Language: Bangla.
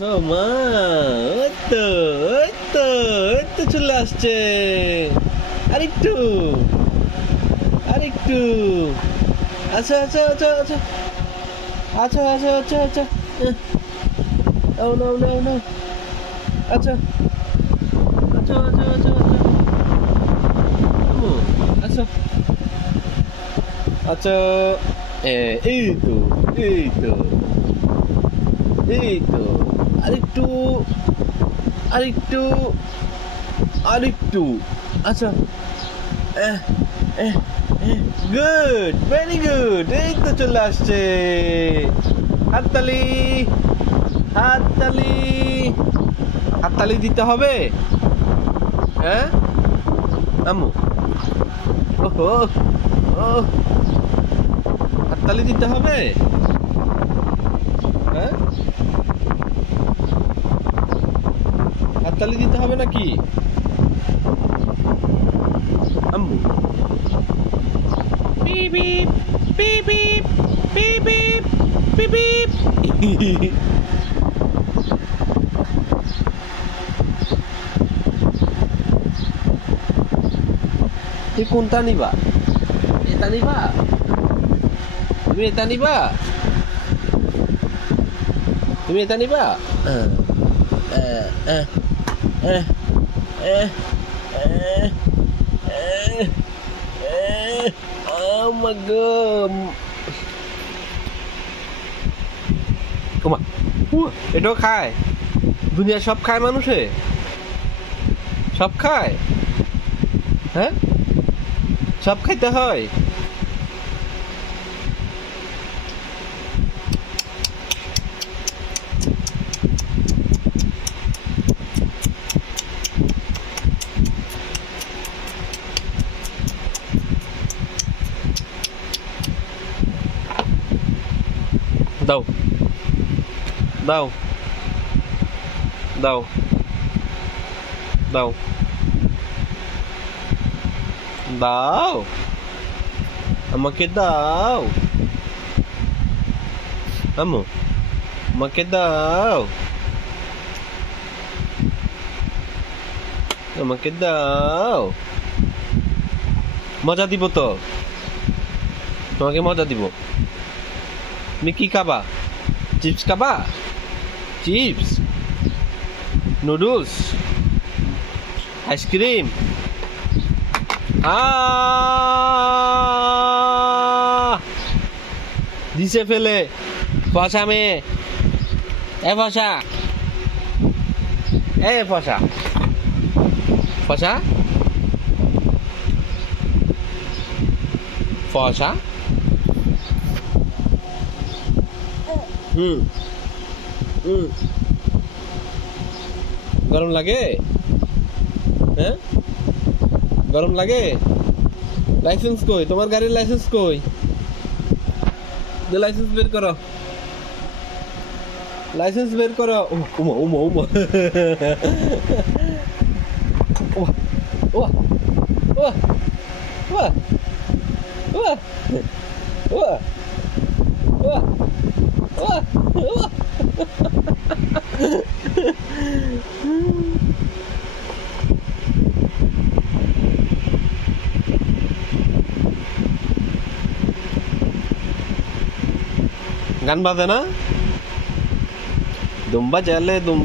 ও মা, ওই তো ওই তো ওই তো চলে আসছে। আরেকটু আরেকটু। আচ্ছা আচ্ছা আচ্ছা আচ্ছা আচ্ছা আচ্ছা আচ্ছা আচ্ছা। নাও নাও নাও নাও। আচ্ছা আচ্ছা আচ্ছা আচ্ছা আচ্ছা। আচ্ছা আচ্ছা। এই তো এই তো এই তো। আরেকটু আরেকটু আরেকটু। আচ্ছা। Good, very good. এই তো চলে আসছে। হাততালি হাততালি হাততালি দিতে হবে। হ্যাঁ আম্মু? ওহো, ও, হাততালি দিতে হবে। হ্যাঁ, হাততালি দিতে হবে নাকি আম্মু? পিপ পিপ পিপ পিপ পিপ পিপ পিপ। তুই কোনটা নিবা? এটা নিবা? তুমি এটা নিবা? তুমি এটা নিবা? আহ, আহ, আহ, আহ, আহ, আহ, আহ, oh my god. ওমা, এটাও খায়? দুনিয়া সব খায় মানুষে? সব খায়? হ্যাঁ, সব খাইতে হয়? দাও দাও দাও দাও দাও, আমাকে দাও আম্মু, আমাকে দাও, আমাকে দাও। মজা দিব তো, তোমাকে মজা দিব। তুমি কি খাবা? চিপস খাবা? Chips, noodles, ice cream. দিছে ফেলে ফসা মেয়ে। এ ফসা, এ ফসা, ফসা, ফসা। হুম হুম। গরম লাগে? হ্যাঁ, গরম লাগে? লাইসেন্স কই? তোমার গাড়ির লাইসেন্স কই? লাইসেন্স বের করো, লাইসেন্স বের করো। উমা উমা উমা। ওয়া ওয়া ওয়া ওয়া ওয়া ওয়া ওয়া ওয়া। গান বাজে না? দুম্বা জালে দুম